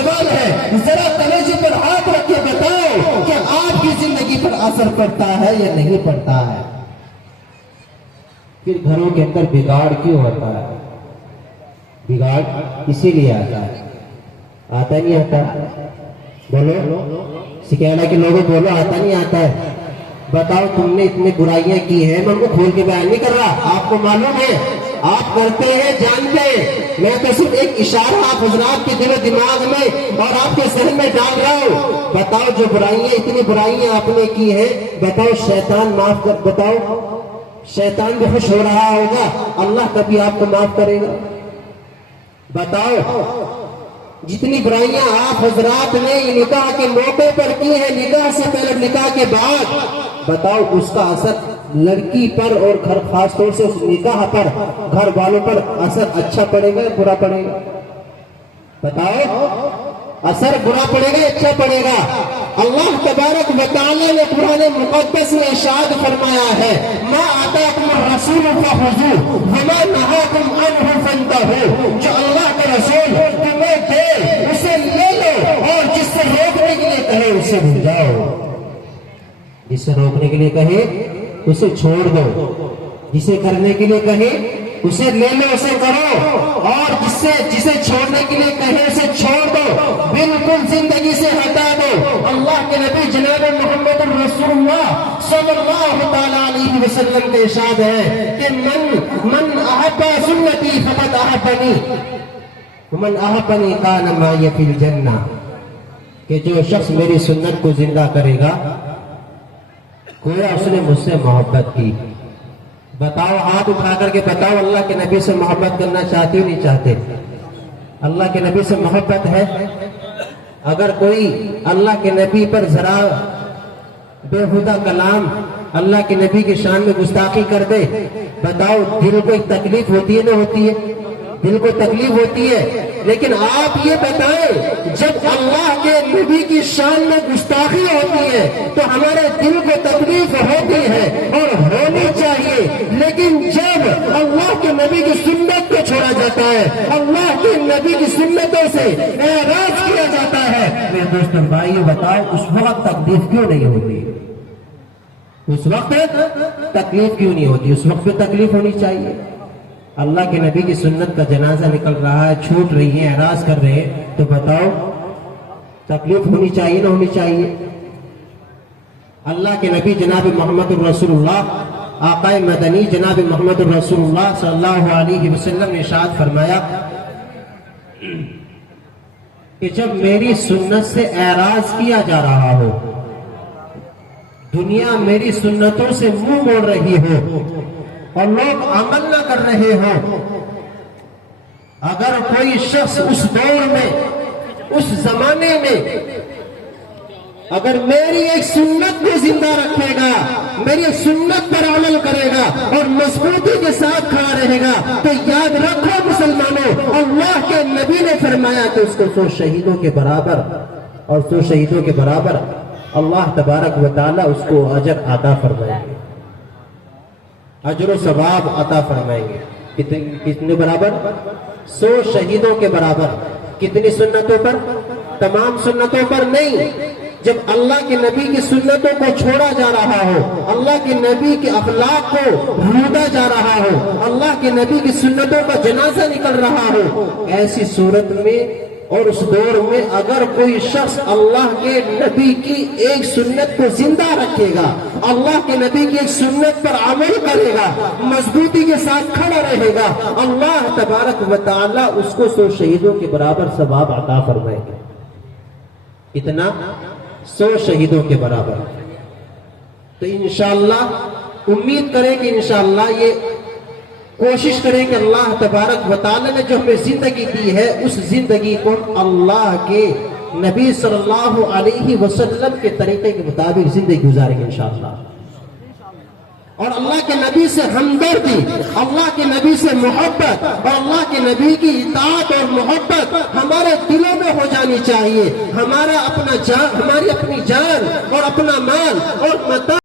سوال ہے، ذرا کلیجے پر ہاتھ رکھ کے بتاؤ کہ آپ کی زندگی پر اثر پڑتا ہے یا نہیں پڑتا ہے؟ پھر گھروں کے اندر بگاڑ کیوں ہوتا ہے؟ بگاڑ اسی لیے آتا ہے، آتا نہیں آتا؟ بولو سکینہ کے لوگوں بولو، آتا نہیں آتا ہے؟ بتاؤ تم نے اتنی برائیاں کی ہیں، میں ان کو کھول کے بیان نہیں کر رہا، آپ کو معلوم ہے، آپ کرتے ہیں، جانتے ہیں، میں تو صرف ایک اشارہ آپ حضرات کے دل و دماغ میں اور آپ کے ذہن میں ڈال رہا ہوں۔ بتاؤ جو برائیاں، اتنی برائیاں آپ نے کی ہیں، بتاؤ شیطان معاف کر، بتاؤ شیطان بھی خوش ہو رہا ہوگا، اللہ کبھی آپ کو معاف کرے گا؟ بتاؤ جتنی برائیاں آپ حضرات نے نکاح کے موقع پر کی ہیں، نکاح سے پہلے نکاح کے بعد، بتاؤ اس کا اثر لڑکی پر اور گھر، خاص طور سے اس نکاح پر، گھر والوں پر اثر اچھا پڑے گا یا برا پڑے گا؟ بتاؤ اثر برا پڑے گا یا اچھا پڑے گا؟ اللہ تبارک و تعالی نے قرآن مقدس میں ارشاد فرمایا ہے، ما آتاکم الرسول فخذوہ وما نہاکم عنہ فانتہوا، جو اللہ کے رسول تمہیں دے اسے لے لو اور جس سے روکنے کے لیے کہے اسے بھول جاؤ، جس سے روکنے کے لیے کہے اسے چھوڑ دو، جسے کرنے کے لیے کہے اسے لے لو، اسے کرو، اور جسے چھوڑنے کے لیے کہے اسے چھوڑ دو، بالکل زندگی سے ہٹا دو۔ اللہ کے نبی جناب محمد رسول اللہ صلی اللہ تعالیٰ علیہ وسلم کے ارشاد ہے کہ من احب سنتی فقد احبنی ومن احبنی کان معی فی الجنہ، کہ جو شخص میری سنت کو زندہ کرے گا گویا اس نے مجھ سے محبت کی۔ بتاؤ ہاتھ اٹھا کر کے بتاؤ، اللہ کے نبی سے محبت کرنا چاہتے ہو نہیں چاہتے؟ اللہ کے نبی سے محبت ہے؟ اگر کوئی اللہ کے نبی پر ذرا بےہودہ کلام، اللہ کے نبی کی شان میں گستاخی کر دے، بتاؤ دل کو ایک تکلیف ہوتی ہے نہ ہوتی ہے؟ دل کو تکلیف ہوتی ہے، لیکن آپ یہ بتائیں جب اللہ کے نبی کی شان میں گستاخی ہوتی ہے تو ہمارے دل کو تکلیف ہوتی ہے اور ہونی چاہیے، لیکن جب اللہ کے نبی کی سنت کو چھوڑا جاتا ہے، اللہ کے نبی کی سنتوں سے اعراض کیا جاتا ہے، میرے دوستوں بھائیو بتاؤ اس وقت تکلیف کیوں نہیں ہوتی؟ اس وقت تکلیف کیوں نہیں ہوتی؟ اس وقت پہ تکلیف ہونی چاہیے۔ اللہ کے نبی کی سنت کا جنازہ نکل رہا ہے، چھوٹ رہی ہے، اعراض کر رہے ہیں، تو بتاؤ تکلیف ہونی چاہیے نہ ہونی چاہیے؟ اللہ کے نبی جناب محمد الرسول اللہ، آقا مدنی جناب محمد الرسول اللہ صلی اللہ علیہ وسلم نے ارشاد فرمایا کہ جب میری سنت سے اعراض کیا جا رہا ہو، دنیا میری سنتوں سے منہ موڑ رہی ہو اور لوگ عمل نہ کر رہے ہوں، اگر کوئی شخص اس دور میں، اس زمانے میں اگر میری ایک سنت کو زندہ رکھے گا، میری ایک سنت پر عمل کرے گا اور مضبوطی کے ساتھ کھڑا رہے گا، تو یاد رکھو مسلمانوں، اللہ کے نبی نے فرمایا کہ اس کو 100 شہیدوں کے برابر، اور 100 شہیدوں کے برابر اللہ تبارک و تعالی اس کو اجر عطا فرمائیں گے، اجر و ثواب عطا فرمائیں گے۔ کتنے برابر؟ 100 شہیدوں کے برابر۔ کتنی سنتوں پر؟ تمام سنتوں پر نہیں۔ جب اللہ کے نبی کی سنتوں کو چھوڑا جا رہا ہو، اللہ کے نبی کے اخلاق کو بھولا جا رہا ہو، اللہ کے نبی کی سنتوں کا جنازہ نکل رہا ہو، ایسی صورت میں اور اس دور میں اگر کوئی شخص اللہ کے نبی کی ایک سنت کو زندہ رکھے گا، اللہ کے نبی کی ایک سنت پر عمل کرے گا، مضبوطی کے ساتھ کھڑا رہے گا، اللہ تبارک و تعالی اس کو 100 شہیدوں کے برابر ثواب عطا فرمائے گا۔ اتنا 100 شہیدوں کے برابر۔ تو انشاءاللہ امید کریں کہ انشاءاللہ یہ کوشش کریں کہ اللہ تبارک و تعالی نے جو ہمیں زندگی دی ہے اس زندگی کو اللہ کے نبی صلی اللہ علیہ وسلم کے طریقے کے مطابق زندگی گزاریں گے انشاءاللہ، اور اللہ کے نبی سے ہمدردی، اللہ کے نبی سے محبت اور اللہ کے نبی کی اطاعت اور محبت ہمارے دلوں میں ہو جانی چاہیے۔ ہماری اپنی جان اور اپنا مال اور متاع